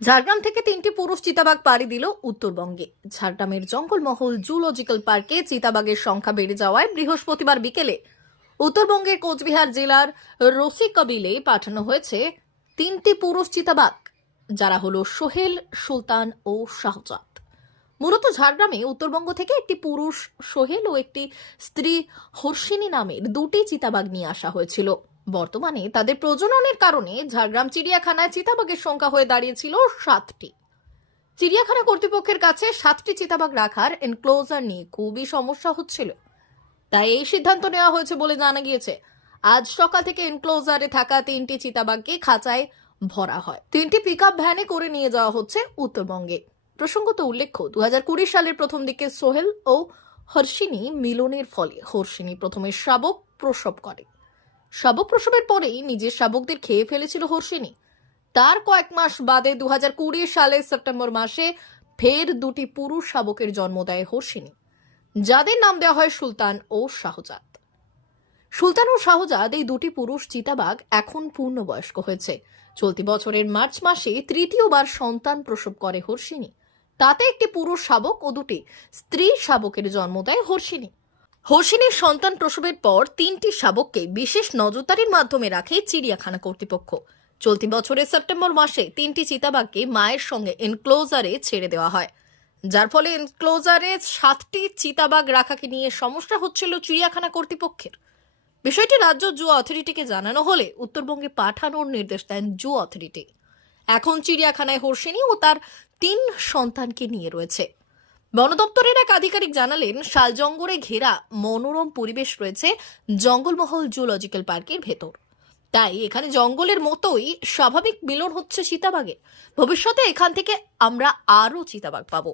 ঝাড়গ্রাম থেকে তিনটি পুরুষ চিতাবাঘ পাড়ি দিল উত্তরবঙ্গে। ঝাড়গ্রামের জঙ্গলমহল জুলজিক্যাল পার্কে চিতাবাঘের সংখ্যা বেড়ে যাওয়ায় বৃহস্পতিবার বিকেলে উত্তরবঙ্গের কোচবিহার জেলার রসিকবিলে পাঠানো হয়েছে তিনটি পুরুষ চিতাবাঘ, যারা হলো সোহেল, সুলতান ও শাহজাদ। মূলত ঝাড়গ্রামে উত্তরবঙ্গ থেকে একটি পুরুষ সোহেল ও একটি স্ত্রী হর্ষিনী নামের দুটি চিতাবাঘ নিয়ে আসা হয়েছিল। বর্তমানে তাদের প্রজননের কারণে ঝাড়গ্রাম চিড়িয়াখানায় চিতাবাঘের সংখ্যা হয়ে দাঁড়িয়েছিল সাতটি। চিড়িয়াখানা কর্তৃপক্ষের কাছে সাতটি চিতাবাঘ রাখার এনক্লোজার নিয়ে খুবই সমস্যা হচ্ছিল। তাই এই সিদ্ধান্ত নেওয়া হয়েছে বলে জানা গিয়েছে। আজ সকাল থেকে এনক্লোজারে থাকা তিনটি চিতাবাঘকে খাঁচায় ভরা হয়। তিনটি পিক ভ্যানে করে নিয়ে যাওয়া হচ্ছে উত্তরবঙ্গে। প্রসঙ্গত উল্লেখ্য দু হাজার কুড়ি সালের প্রথম দিকে সোহেল ও হর্ষিনী মিলনের ফলে হর্ষিনী প্রথমে শাবক প্রসব করে। শাবক প্রসবের পরেই নিজের শাবকদের খেয়ে ফেলেছিল হর্ষিনী তার কয়েক মাস বাদে দুহাজার কুড়ি সালের সেপ্টেম্বর মাসে ফের দুটি পুরুষ শাবকের জন্ম দেয় হর্ষিনী যাদের নাম দেওয়া হয় সুলতান ও শাহজাদ। সুলতান ও শাহজাদ এই দুটি পুরুষ চিতাবাঘ এখন পূর্ণবয়স্ক হয়েছে। চলতি বছরের মার্চ মাসে তৃতীয়বার সন্তান প্রসব করে হর্ষিনী তাতে একটি পুরুষ শাবক ও দুটি স্ত্রী শাবকের জন্ম দেয় হর্ষিনী হর্ষিনীর সন্তান প্রসবের পর তিনটি শাবককে বিশেষ নজরদারির মাধ্যমে রাখে চিড়িয়াখানা কর্তৃপক্ষ। চলতি বছরের সেপ্টেম্বর মাসে তিনটি চিতাবাঘকে মায়ের সঙ্গে এনক্লোজারে ছেড়ে দেওয়া হয়। যার ফলে এনক্লোজারে সাতটি চিতাবাঘ রাখাকে নিয়ে সমস্যা হচ্ছিল চিড়িয়াখানা কর্তৃপক্ষের। বিষয়টি রাজ্য জু অথরিটিকে জানানো হলে উত্তরবঙ্গে পাঠানোর নির্দেশ দেন জু অথরিটি। এখন চিড়িয়াখানায় হর্ষিনী ও তার তিন সন্তানকে নিয়ে রয়েছে। বন দপ্তরের এক আধিকারিক জানালেন শাল জঙ্গলে ঘেরা মনোরম পরিবেশ রয়েছে জঙ্গলমহল জুলজিক্যাল পার্কের ভেতর। তাই এখানে জঙ্গলের মতোই স্বাভাবিক মিলন হচ্ছে চিতাবাগে ভবিষ্যতে এখান থেকে আমরা আরও চিতাবাগ পাবো।